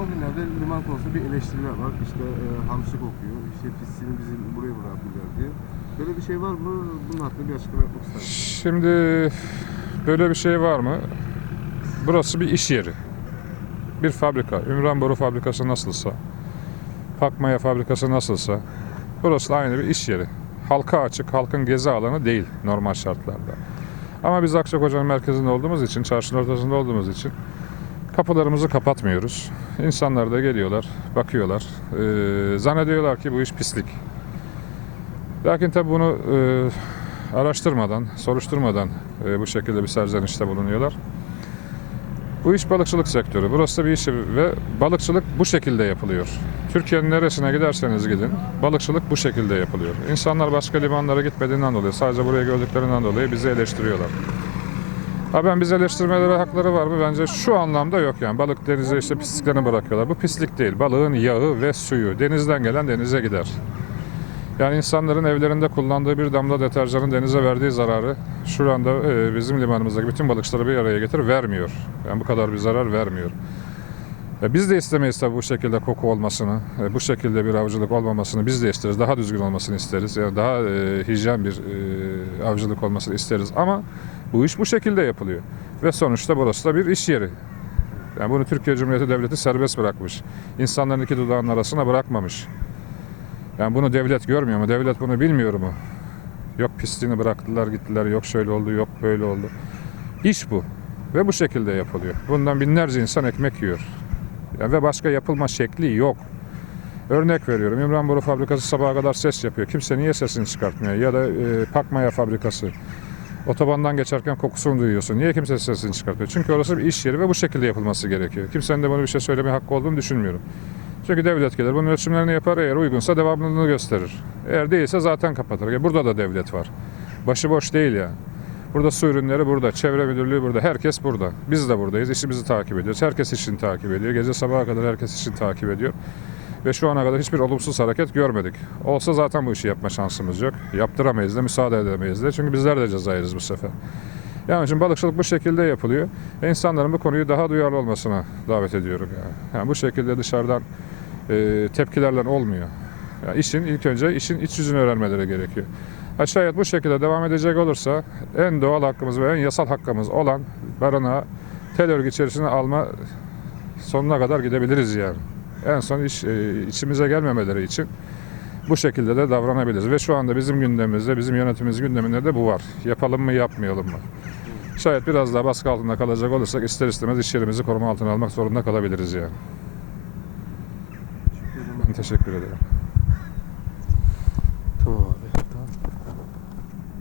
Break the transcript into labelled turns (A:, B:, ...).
A: son günlerde liman konusunda bir eleştiriler var. İşte e, hamsi kokuyor, işte pisliğini bizim buraya bırakıyorlar diye. Böyle bir şey var mı? Bunun hakkında bir açıklama yapmak isterim.
B: Şimdi böyle bir şey var mı? Burası bir iş yeri. Bir fabrika. Ümran Boru Fabrikası nasılsa, Pakmaya Fabrikası nasılsa burası da aynı bir iş yeri. Halka açık, halkın gezi alanı değil normal şartlarda. Ama biz Akçakoca'nın merkezinde olduğumuz için, çarşının ortasında olduğumuz için kapılarımızı kapatmıyoruz. İnsanlar da geliyorlar, bakıyorlar. Ee, zannediyorlar ki bu iş pislik. Lakin tabi bunu e, araştırmadan, soruşturmadan e, bu şekilde bir serzenişte bulunuyorlar. Bu iş balıkçılık sektörü. Burası da bir iş ve balıkçılık bu şekilde yapılıyor. Türkiye'nin neresine giderseniz gidin, balıkçılık bu şekilde yapılıyor. İnsanlar başka limanlara gitmediğinden dolayı, sadece buraya gördüklerinden dolayı bizi eleştiriyorlar. Ha ben bizi eleştirmeleri hakları var mı? Bence şu anlamda yok yani. Balık denize işte pisliklerini bırakıyorlar. Bu pislik değil. Balığın yağı ve suyu. Denizden gelen denize gider. Yani insanların evlerinde kullandığı bir damla deterjanın denize verdiği zararı şu anda e, bizim limanımızdaki bütün balıkçıları bir araya getir vermiyor. Yani bu kadar bir zarar vermiyor. E, biz de istemeyiz tabii bu şekilde koku olmasını, e, bu şekilde bir avcılık olmamasını biz de isteriz. Daha düzgün olmasını isteriz. Yani daha hijyen bir avcılık olmasını isteriz. Ama bu iş bu şekilde yapılıyor. Ve sonuçta burası da bir iş yeri. Yani bunu Türkiye Cumhuriyeti Devleti serbest bırakmış. İnsanların iki dudağının arasına bırakmamış. Yani bunu devlet görmüyor mu? Devlet bunu bilmiyor mu? Yok pisliğini bıraktılar gittiler, yok şöyle oldu, yok böyle oldu. İş bu. Ve bu şekilde yapılıyor. Bundan binlerce insan ekmek yiyor. Yani ve başka yapılma şekli yok. Örnek veriyorum. İmran Boru Fabrikası sabaha kadar ses yapıyor. Kimse niye sesini çıkartmıyor? Ya da e, Pakmaya Fabrikası. Otobandan geçerken kokusunu duyuyorsun. Niye kimse sesini çıkartmıyor? Çünkü orası bir iş yeri ve bu şekilde yapılması gerekiyor. Kimsenin de bunu bir şey söylemeye hakkı olduğunu düşünmüyorum. Çünkü devlet gelir bunun ölçümlerini yapar eğer uygunsa devamlılığını gösterir. Eğer değilse zaten kapatır. Ya Burada da devlet var. Başıboş değil yani. Burada su ürünleri burada, çevre müdürlüğü burada, herkes burada. Biz de buradayız, işimizi takip ediyoruz. Herkes işini takip ediyor. Gece sabaha kadar herkes işini takip ediyor. Ve şu ana kadar hiçbir olumsuz hareket görmedik. Olsa zaten bu işi yapma şansımız yok. Yaptıramayız da, müsaade edemeyiz de. Çünkü bizler de ceza yeriz bu sefer. Yani şimdi balıkçılık bu şekilde yapılıyor. İnsanların bu konuyu daha duyarlı olmasına davet ediyorum. Yani, yani bu şekilde dışarıdan e, tepkilerle olmuyor. Yani işin ilk önce işin iç yüzünü öğrenmeleri gerekiyor. Şayet bu şekilde devam edecek olursa en doğal hakkımız ve en yasal hakkımız olan barınağı tel örgü içerisine alma sonuna kadar gidebiliriz yani en son iş, e, içimize gelmemeleri için bu şekilde de davranabiliriz. Ve şu anda bizim gündemimizde, bizim yönetimimiz gündeminde de bu var. Yapalım mı, yapmayalım mı? Şayet biraz daha baskı altında kalacak olursak ister istemez iş yerimizi koruma altına almak zorunda kalabiliriz yani. Ben teşekkür ederim. Tamam abi.